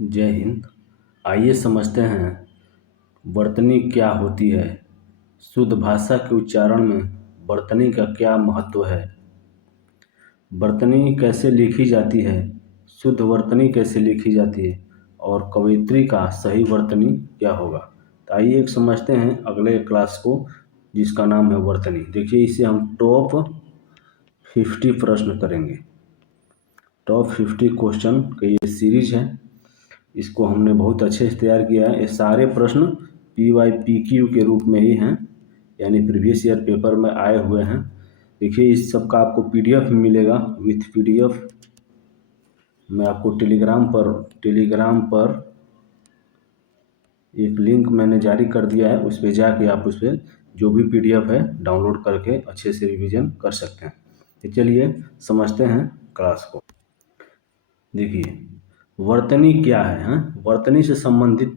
जय हिंद। आइए समझते हैं वर्तनी क्या होती है। शुद्ध भाषा के उच्चारण में वर्तनी का क्या महत्व है। वर्तनी कैसे लिखी जाती है, शुद्ध वर्तनी कैसे लिखी जाती है और कवयित्री का सही वर्तनी क्या होगा। तो आइए एक समझते हैं अगले क्लास को जिसका नाम है वर्तनी। देखिए इसे हम टॉप 50 प्रश्न करेंगे। टॉप 50 क्वेश्चन का ये सीरीज है। इसको हमने बहुत अच्छे से तैयार किया है। ये सारे प्रश्न PYPQ के रूप में ही हैं, यानी प्रीवियस ईयर पेपर में आए हुए हैं। देखिए इस सब का आपको PDF मिलेगा। विथ PDF मैं आपको टेलीग्राम पर एक लिंक मैंने जारी कर दिया है। उस पर जाके आप उस पर जो भी PDF है डाउनलोड करके अच्छे से रिवीजन कर सकते हैं। तो चलिए समझते हैं क्लास को। देखिए वर्तनी क्या है। वर्तनी से संबंधित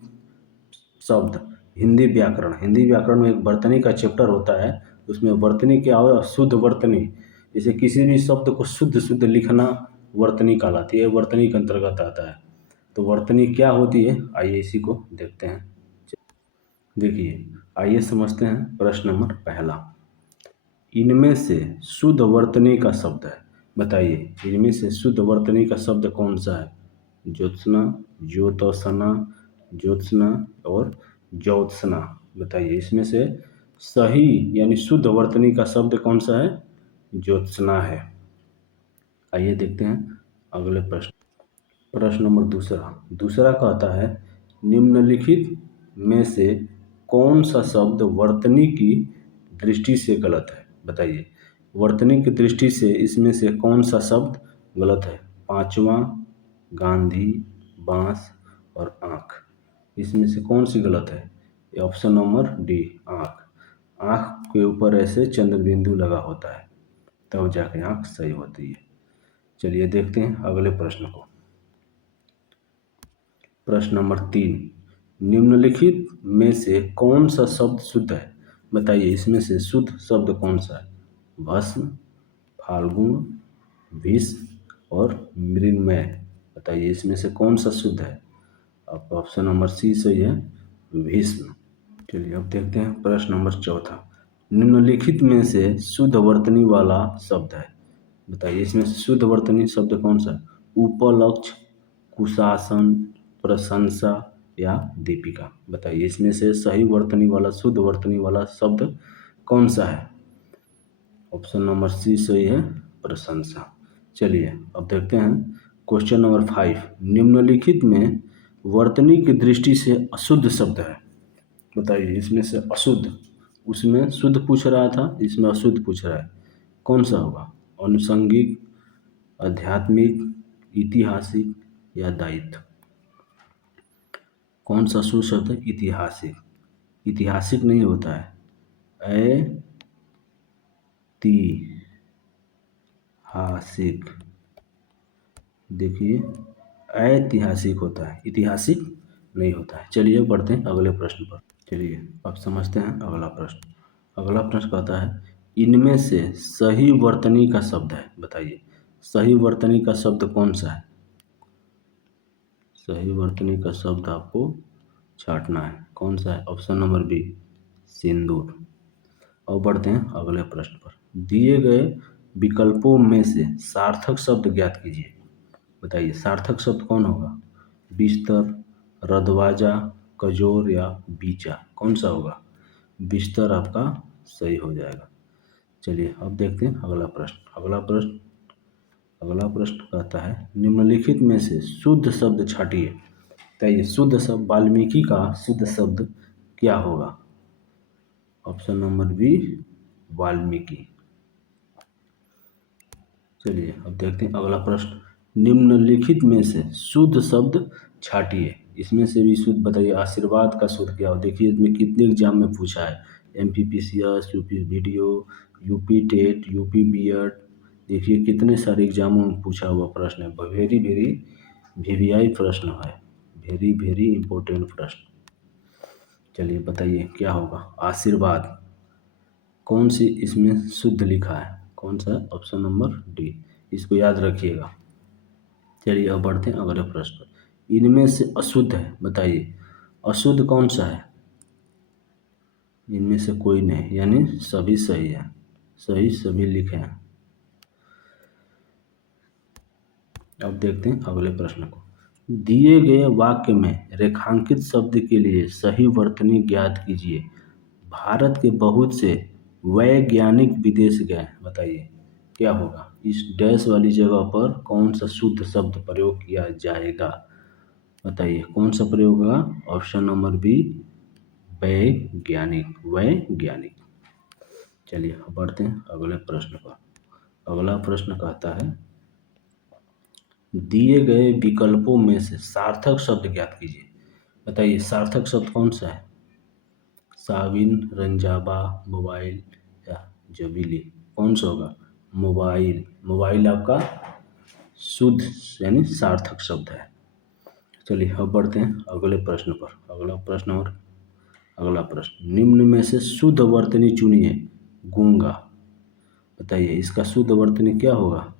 शब्द हिंदी व्याकरण में एक वर्तनी का चैप्टर होता है। उसमें वर्तनी क्या हो, शुद्ध वर्तनी। जैसे किसी भी शब्द को शुद्ध लिखना वर्तनी कहलाती है, वर्तनी के अंतर्गत आता है। तो वर्तनी क्या होती है, आइए इसी को देखते हैं। देखिए आइए समझते हैं प्रश्न नंबर पहला। इनमें से शुद्ध वर्तनी का शब्द है, बताइए इनमें से शुद्ध वर्तनी का शब्द कौन सा है। ज्योत्सना, ज्योतसना, ज्योत्सना और ज्योत्सना। बताइए इसमें से सही यानी शुद्ध वर्तनी का शब्द कौन सा है, ज्योत्सना है। आइए देखते हैं अगले प्रश्न। प्रश्न नंबर दूसरा कहता है निम्नलिखित में से कौन सा शब्द वर्तनी की दृष्टि से गलत है। बताइए वर्तनी की दृष्टि से इसमें से कौन सा शब्द गलत है। पांचवा, गांधी, बांस और आँख। इसमें से कौन सी गलत है। ये ऑप्शन नंबर डी, आँख। आँख के ऊपर ऐसे चंद्रबिंदु लगा होता है तब जाके आँख सही होती है। चलिए देखते हैं अगले प्रश्न को। प्रश्न नंबर 3, निम्नलिखित में से कौन सा शब्द शुद्ध है। बताइए इसमें से शुद्ध शब्द कौन सा है। भस्म, फाल्गुन, विष और मृन्मय। बताइए इसमें से कौन सा शुद्ध है। आपका ऑप्शन नंबर सी सही है, भीष्म। चलिए अब देखते हैं प्रश्न नंबर 4, निम्नलिखित में से शुद्ध वर्तनी वाला शब्द है। बताइए इसमें से शुद्ध वर्तनी शब्द कौन सा है। उपलक्ष, कुशासन, प्रशंसा या दीपिका। बताइए इसमें से सही वर्तनी वाला शुद्ध वर्तनी वाला शब्द कौन सा है। ऑप्शन नंबर सी सही है, प्रशंसा। चलिए अब देखते हैं क्वेश्चन नंबर 5, निम्नलिखित में वर्तनी की दृष्टि से अशुद्ध शब्द है। बताइए इसमें से अशुद्ध, उसमें शुद्ध पूछ रहा था, इसमें अशुद्ध पूछ रहा है, कौन सा होगा। अनुषंगिक, आध्यात्मिक, ऐतिहासिक या दायित्व। कौन सा शुद्ध शब्द है, ऐतिहासिक। ऐतिहासिक नहीं होता है, ऐतिहासिक। देखिए ऐतिहासिक होता है, ऐतिहासिक नहीं होता है। चलिए बढ़ते हैं अगले प्रश्न पर। चलिए अब समझते हैं अगला प्रश्न। अगला प्रश्न कहता है इनमें से सही वर्तनी का शब्द है। बताइए सही वर्तनी का शब्द कौन सा है। सही वर्तनी का शब्द आपको छांटना है, कौन सा है। ऑप्शन नंबर बी, सिंदूर। अब बढ़ते हैं अगले प्रश्न पर। दिए गए विकल्पों में से सार्थक शब्द ज्ञात कीजिए। बताइए सार्थक शब्द कौन होगा। बिस्तर, रदवाजा, कजोर या बीचा। कौन सा होगा। बिस्तर आपका सही हो जाएगा। चलिए अब देखते हैं अगला प्रश्न। अगला प्रश्न कहता है निम्नलिखित में से शुद्ध शब्द छांटिए। बताइए शुद्ध शब्द, वाल्मीकि का शुद्ध शब्द क्या होगा। Option number B, Valmiki. चलिए अब देखते हैं अगला प्रश्न। निम्नलिखित में से शुद्ध शब्द छांटिए। इसमें से भी शुद्ध बताइए। आशीर्वाद का शुद्ध क्या हो। देखिए इसमें कितने एग्जाम में पूछा है। MPPCS, UP video, UP TET, UP BEd. देखिए कितने सारे एग्जामों में पूछा हुआ प्रश्न है। वेरी वेरी VVI प्रश्न है, वेरी वेरी इंपॉर्टेंट प्रश्न। चलिए बताइए क्या होगा। आशीर्वाद कौन सी इसमें शुद्ध लिखा है, कौन सा। ऑप्शन नंबर डी, इसको याद रखिएगा। चलिए अब बढ़ते हैं अगले प्रश्न। इनमें से अशुद्ध है, बताइए अशुद्ध कौन सा है? इनमें से कोई नहीं, यानी सभी सही है, सही सभी लिखे हैं। अब देखते हैं अगले प्रश्न को। दिए गए वाक्य में रेखांकित शब्द के लिए सही वर्तनी ज्ञात कीजिए। भारत के बहुत से वैज्ञानिक विदेश गए, बताइए क्या होगा? इस डैश वाली जगह पर कौन सा शुद्ध शब्द प्रयोग किया जाएगा? बताइए कौन सा प्रयोग होगा? ऑप्शन नंबर बी, वैज्ञानिक, वैज्ञानिक। चलिए अब बढ़ते हैं अगले प्रश्न पर। अगला प्रश्न कहता है, दिए गए विकल्पों में से सार्थक शब्द ज्ञात कीजिए। बताइए सार्थक शब्द कौन सा है? साविन, रंजाबा, मोबाइल या जबीली, कौन सा होगा? मोबाइल। मोबाइल आपका शुद्ध यानी सार्थक शब्द है। चलिए अब बढ़ते हैं अगले प्रश्न पर। अगला प्रश्न, निम्न में से शुद्ध वर्तनी चुनिए। गूंगा, बताइए इसका शुद्ध वर्तनी क्या होगा?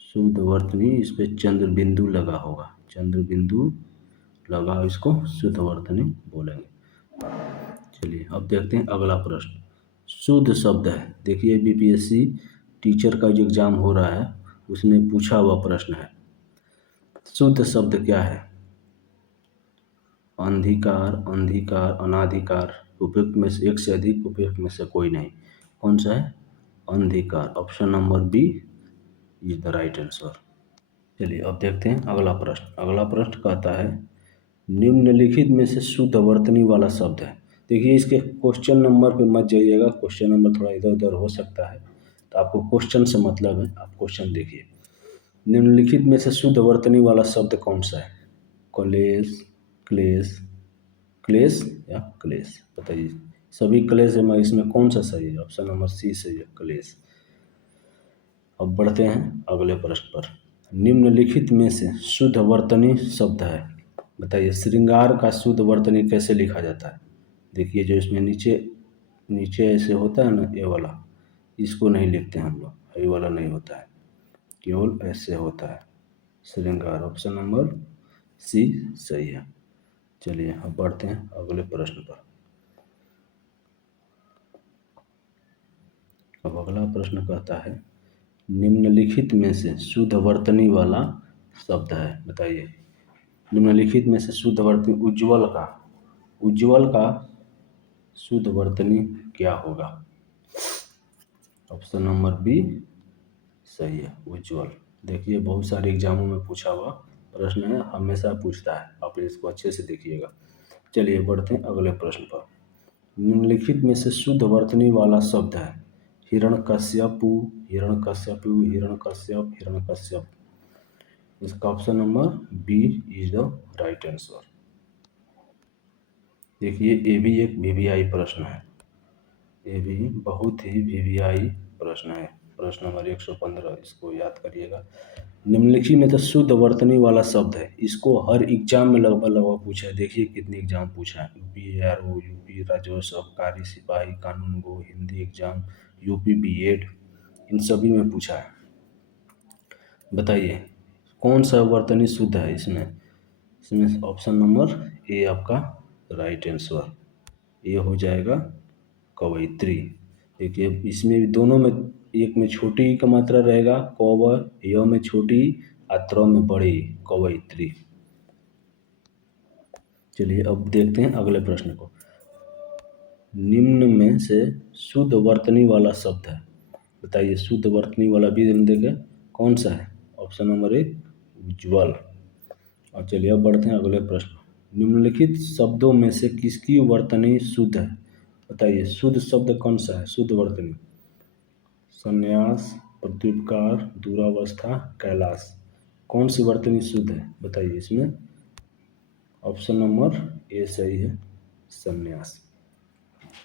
शुद्ध वर्तनी, इस पे चंद्र बिंदु लगा होगा, चंद्र बिंदु लगा, इसको शुद्ध वर्तनी बोलेंगे। चलिए अब देखते हैं अगला प्रश्न। शुद्ध शब्द है, देखिए बीपीएससी टीचर का जो एग्जाम हो रहा है उसमें पूछा हुआ प्रश्न है। शुद्ध शब्द क्या है? अंधिकार, अंधिकार, अनाधिकार, उपयुक्त में से एक से अधिक, उपयुक्त में से कोई नहीं, कौन सा है? अंधिकार। Option number B is the right answer. चलिए अब देखते हैं अगला प्रश्न। अगला प्रश्न कहता है, निम्नलिखित में से शुद्ध वर्तनी वाला शब्द है। देखिए इसके क्वेश्चन नंबर पे मत जाइएगा, क्वेश्चन नंबर थोड़ा इधर उधर हो सकता है, तो आपको क्वेश्चन से मतलब है, आप क्वेश्चन देखिए। निम्नलिखित में से शुद्ध वर्तनी वाला शब्द कौन सा है? कॉलेज, क्लेश, क्लेश या क्लेश, बताइए सभी क्लेश है, मगर इसमें कौन सा सही है? ऑप्शन नंबर सी सही है, क्लेश। अब बढ़ते हैं अगले प्रश्न पर। निम्नलिखित में से शुद्ध वर्तनी शब्द है, बताइए श्रृंगार का शुद्ध वर्तनी कैसे लिखा जाता है? देखिए जो इसमें नीचे नीचे ऐसे होता है ना, ये वाला, इसको नहीं लिखते हम लोग, ये वाला नहीं होता है, केवल ऐसे होता है श्रृंगार। ऑप्शन नंबर सी सही है। चलिए अब बढ़ते हैं अगले प्रश्न पर। अब अगला प्रश्न कहता है, निम्नलिखित में से शुद्ध वर्तनी वाला शब्द है, बताइए निम्नलिखित में से शुद्ध वर्तनी, उज्ज्वल का शुद्ध वर्तनी क्या होगा? ऑप्शन नंबर बी सही है, उज्ज्वल। देखिए बहुत सारे एग्जामों में पूछा हुआ प्रश्न है, हमेशा पूछता है, आप इसको अच्छे से देखिएगा। चलिए बढ़ते हैं अगले प्रश्न पर। निम्नलिखित में से शुद्ध वर्तनी वाला शब्द है, हिरण्यकश्यपु, हिरण्यकश्यपु, हिरण्यकश्यप, हिरण्यकश्यप। इसका option number B is the right answer. देखिए ये भी एक वीवीआई प्रश्न है, ये भी बहुत ही वीवीआई प्रश्न है। प्रश्न नंबर 115, इसको याद करिएगा। निम्नलिखित में तो शुद्ध वर्तनी वाला शब्द है, इसको हर एग्जाम में लगभग लगभग पूछा है। देखिए कितने एग्जाम पूछा है, यूपी एआरओ, यूपी राजस्व, अबकारी सिपाही, कानून गो, हिंदी एग्जाम, यूपी बीएड, इन सभी में पूछा है। बताइए कौन सा वर्तनी शुद्ध है इसमें? इसमें ऑप्शन नंबर ए आपका राइट आंसर, ये हो जाएगा कवयित्री। देखिए इसमें भी दोनों में, एक में छोटी ई का मात्रा रहेगा कव, य में छोटी और त्र में बड़ी, कवयित्री। चलिए अब देखते हैं अगले प्रश्न को। निम्न में से शुद्ध वर्तनी वाला शब्द है, बताइए शुद्ध वर्तनी वाला भी हम देखें कौन सा है? ऑप्शन नंबर ए उज्ज्वल। और चलिए अब बढ़ते हैं अगले प्रश्न। निम्नलिखित शब्दों में से किसकी वर्तनी शुद्ध है? बताइए शुद्ध शब्द कौन सा है, शुद्ध वर्तनी? संन्यास, प्रत्युपकार, दूरावस्था, कैलाश, कौन सी वर्तनी शुद्ध है? बताइए इसमें ऑप्शन नंबर ए सही है, संन्यास।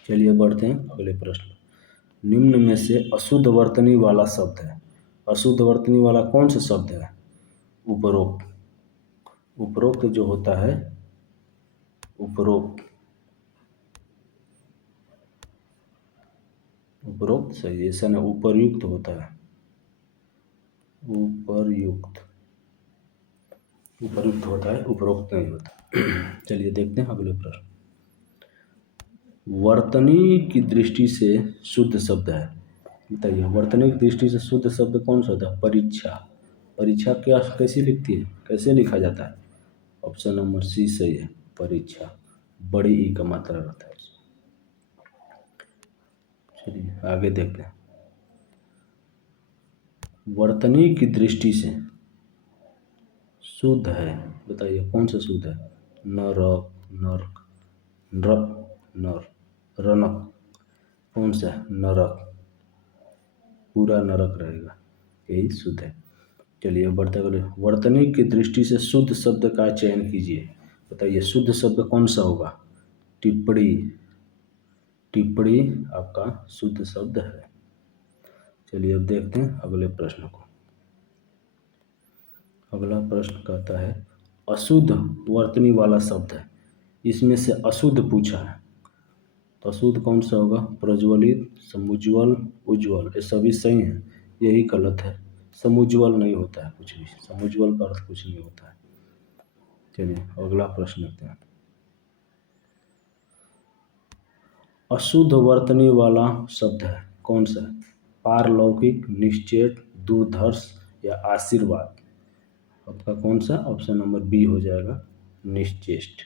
चलिए बढ़ते हैं अगले प्रश्न। निम्न में से अशुद्ध वर्तनी वाला शब्द है, अशुद्ध वर्तनी वाला कौन सा शब्द है? उपरोक्त, उपरोक्त जो होता है, उपरोक्त, उपरोक्त सही है, ऐसा ना उपर्युक्त होता है, उपर्युक्त। उपयुक्त होता है, उपरोक्त नहीं होता। चलिए देखते हैं अगले प्रश्न। वर्तनी की दृष्टि से शुद्ध शब्द है, बताइए वर्तनी की दृष्टि से शुद्ध शब्द कौन सा होता है? परीक्षा। परीक्षा क्या कैसी लिखती है, कैसे लिखा जाता है? ऑप्शन नंबर सी सही है, परीक्षा, बड़ी ई का मात्रा रहता है उसमें। चलिए आगे देखते हैं। वर्तनी की दृष्टि से शुद्ध है, बताइए कौन सा शुद्ध है? नरक, नर्क, नर, नर, रनक, कौन सा है? नरक, पूरा नरक रहेगा, यही शुद्ध है। चलिए अब बढ़ते अगले। वर्तनी की दृष्टि से शुद्ध शब्द का चयन कीजिए, बताइए शुद्ध शब्द कौन सा होगा? टिप्पणी, टिप्पणी आपका शुद्ध शब्द है। चलिए अब देखते हैं अगले प्रश्न को। अगला प्रश्न कहता है अशुद्ध वर्तनी वाला शब्द है, इसमें से अशुद्ध पूछा है, तो अशुद्ध कौन सा होगा? प्रज्वलित, समुज्वल, उज्ज्वल, ये सभी सही हैं, यही गलत है। समुज्वल नहीं होता है कुछ भी, समुज्वल का अर्थ कुछ नहीं होता है। चलिए अगला प्रश्न लेते हैं। अशुद्ध वर्तनी वाला शब्द है कौन सा है? पारलौकिक, निश्चेत, दूरधर्ष या आशीर्वाद। आपका कौन सा? ऑप्शन नंबर बी हो जाएगा, निश्चेष्ट।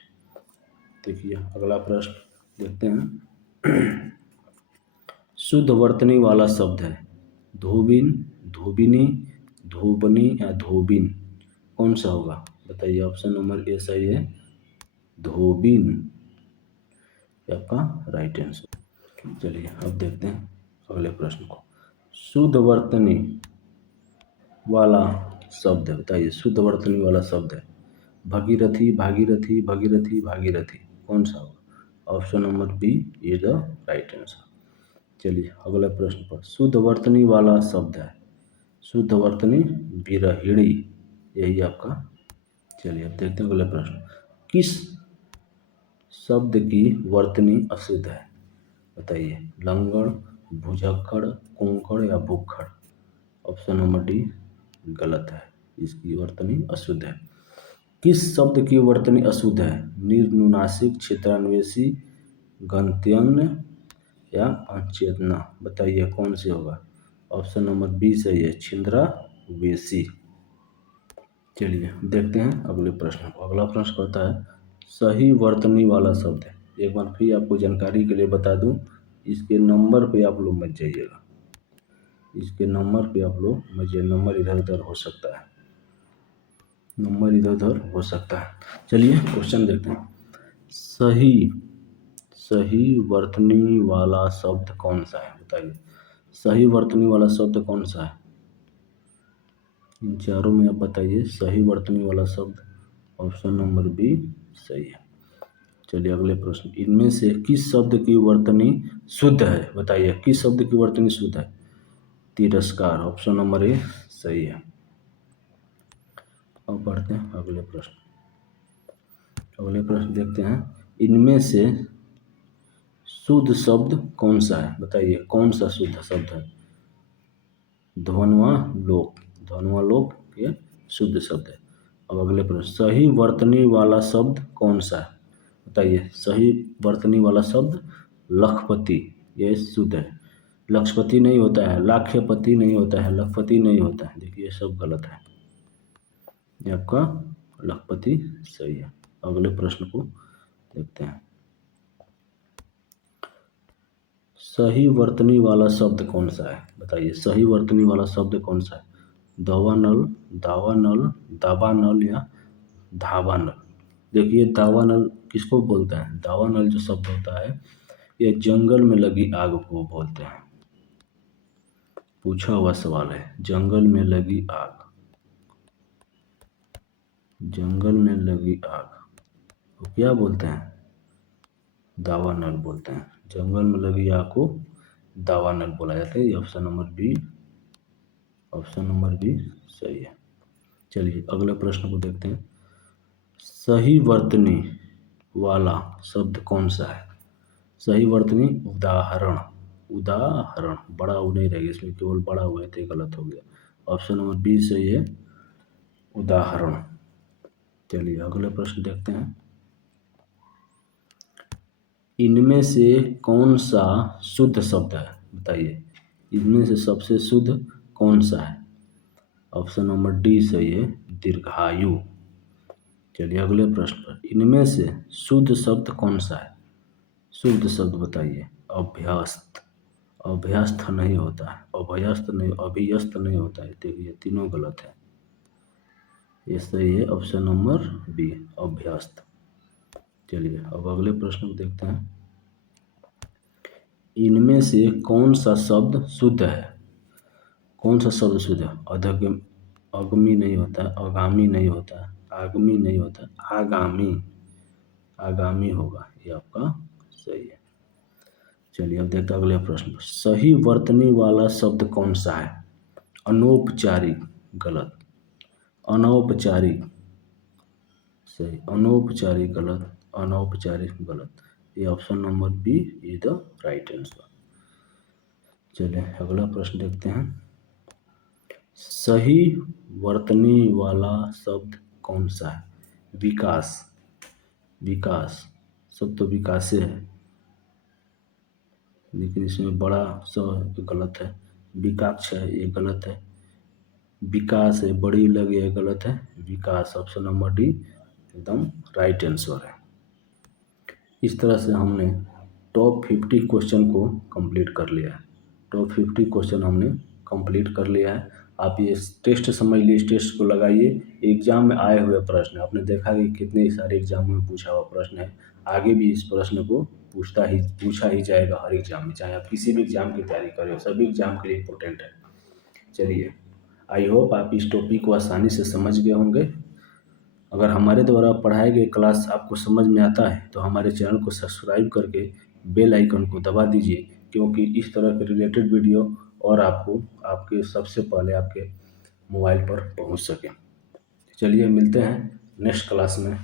देखिए अगला प्रश्न देखते हैं। शुद्ध वर्तनी वाला शब्द है धोबिन, धोबिनी, धोबनी या धोबिन, कौन सा होगा? बताइए ऑप्शन नंबर ए सही है, धोबिन, ये आपका राइट आंसर। चलिए अब देखते हैं अगले प्रश्न को। शुद्ध वर्तनी वाला शब्द है, बताइए शुद्ध वर्तनी वाला शब्द है भगीरथी, भागीरथी, भगीरथी, भागीरथी, कौन सा होगा? Option number B is the right answer. चलिए अगले प्रश्न पर। शुद्ध वर्तनी वाला शब्द है शुद्ध वर्तनी विरहिणी, यही आपका। चलिए अब देखते हैं अगले प्रश्न। किस शब्द की वर्तनी अशुद्ध है, बताइए लंगड़, भुजक्कड़, कुंकड़ या भुक्खड़। ऑप्शन नंबर डी गलत है, इसकी वर्तनी अशुद्ध है। किस शब्द की वर्तनी अशुद्ध है? निर्नुनासिक, क्षेत्रान्वेषी, गंत्यन्य या अचेतना, बताइए कौन सी होगा? ऑप्शन नंबर बी सही है, छिंद्रावेशी। चलिए देखते हैं अगले प्रश्न को। अगला प्रश्न कहता है सही वर्तनी वाला शब्द है, एक बार फिर आपको जानकारी के लिए बता दूं, इसके नंबर पे आप लोग मत जाइएगा, इसके नंबर पे आप लोग मत जाइए, नंबर इधर उधर हो सकता है, नंबर इधर उधर हो सकता है। चलिए क्वेश्चन देखते हैं। सही सही वर्तनी वाला शब्द कौन सा है, बताइए सही वर्तनी वाला शब्द कौन सा है? इन चारों में आप बताइए सही वर्तनी वाला शब्द। ऑप्शन नंबर बी सही है। चलिए अगले प्रश्न। इनमें से किस शब्द की वर्तनी शुद्ध है, बताइए किस शब्द की वर्तनी शुद्ध है? तिरस्कार, ऑप्शन नंबर ए सही है। अब बढ़ते हैं अगले प्रश्न। अगले प्रश्न देखते हैं। इनमें से शुद्ध शब्द कौन सा है, बताइए कौन सा शुद्ध शब्द है? ध्वन्वालोक, ध्वन्वालोक ये शुद्ध शब्द है। अब अगले प्रश्न। सही वर्तनी वाला शब्द कौन सा है, बताइए सही वर्तनी वाला शब्द लखपति, ये शुद्ध है। लक्षपति नहीं होता है, लाख्यपति नहीं होता है, लखपति नहीं होता है, देखिए ये सब गलत है, ये आपका लखपति सही है। अगले प्रश्न को देखते हैं। सही वर्तनी वाला शब्द कौन सा है, बताइए सही वर्तनी वाला शब्द कौन सा है? दवानल, दावानल, दावानल या धावानल। देखिए दावानल किसको बोलते हैं? दावानल जो शब्द होता है ये जंगल में लगी आग को बोलते हैं। पूछा हुआ सवाल है, जंगल में लगी आग, जंगल में लगी आग तो क्या बोलते हैं? दावानल बोलते हैं। जंगल में लगी आग को दावानल बोला जाता है। ये option number B, option number B सही है। चलिए अगले प्रश्न को देखते हैं। सही वर्तनी वाला शब्द कौन सा है? सही वर्तनी उदाहरण, उदाहरण बड़ा ऊ नहीं रहेगा इसमें, केवल बड़ा हुआ है तो ये गलत हो गया। ऑप्शन नंबर बी सही है, उदाहरण। चलिए अगले प्रश्न देखते हैं। इनमें से कौन सा शुद्ध शब्द है, बताइए। इनमें से सबसे शुद्ध कौन सा है? ऑप्शन नंबर डी सही है, दीर्घायु। चलिए अगले प्रश्न पर, इनमें से शुद्ध शब्द कौन सा है? शुद्ध शब्द बताइए। अभ्यस्त। अभ्यस्त नहीं होता है, अभ्यस्त नहीं, अभियस्त नहीं होता है। देखिए तीनों गलत है, ये सही है ऑप्शन नंबर बी, अभ्यस्त। चलिए अब अगले प्रश्न को देखते हैं। इनमें से कौन सा शब्द शुद्ध है? कौन सा शब्द शुद्ध है? अगमी नहीं होता, आगामी नहीं होता, आगमी नहीं होता, आगामी। आगामी होगा, ये आपका सही है। चलिए अब देखते हैं अगले प्रश्न पर। सही वर्तनी वाला शब्द कौन सा है? अनौपचारिक, गलत। अनौपचारिक सही, अनौपचारिक गलत, अनौपचारिक गलत। ये option number B is the right answer. चलिए अगला प्रश्न देखते हैं। सही वर्तनी वाला शब्द कौन सा है? विकास। विकास शब्द तो विकास है, लेकिन इसमें बड़ा स गलत है। विकास है, ये गलत है। विकास है, बड़ी लग, ये गलत है। विकास ऑप्शन नंबर डी एकदम राइट आंसर है। इस तरह से हमने टॉप 50 क्वेश्चन को कंप्लीट कर लिया है। टॉप 50 क्वेश्चन हमने कंप्लीट कर लिया है। आप ये टेस्ट समझ लीजिए, इस टेस्ट को लगाइए। एग्जाम में आए हुए प्रश्न आपने देखा कि कितने सारे एग्जाम में पूछा हुआ प्रश्न है। आगे भी इस प्रश्न को पूछा ही जाएगा हर एग्जाम में, चाहे आप किसी भी एग्जाम की तैयारी करें हो, सभी एग्जाम के लिए इम्पोर्टेंट है। चलिए आई होप आप इस टॉपिक को आसानी से समझ गए होंगे। अगर हमारे द्वारा पढ़ाए गए क्लास आपको समझ में आता है तो हमारे चैनल को सब्सक्राइब करके बेल आइकन को दबा दीजिए, क्योंकि इस तरह के रिलेटेड वीडियो और आपको आपके सबसे पहले आपके मोबाइल पर पहुंच सके। चलिए मिलते हैं नेक्स्ट क्लास में।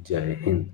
जय हिंद।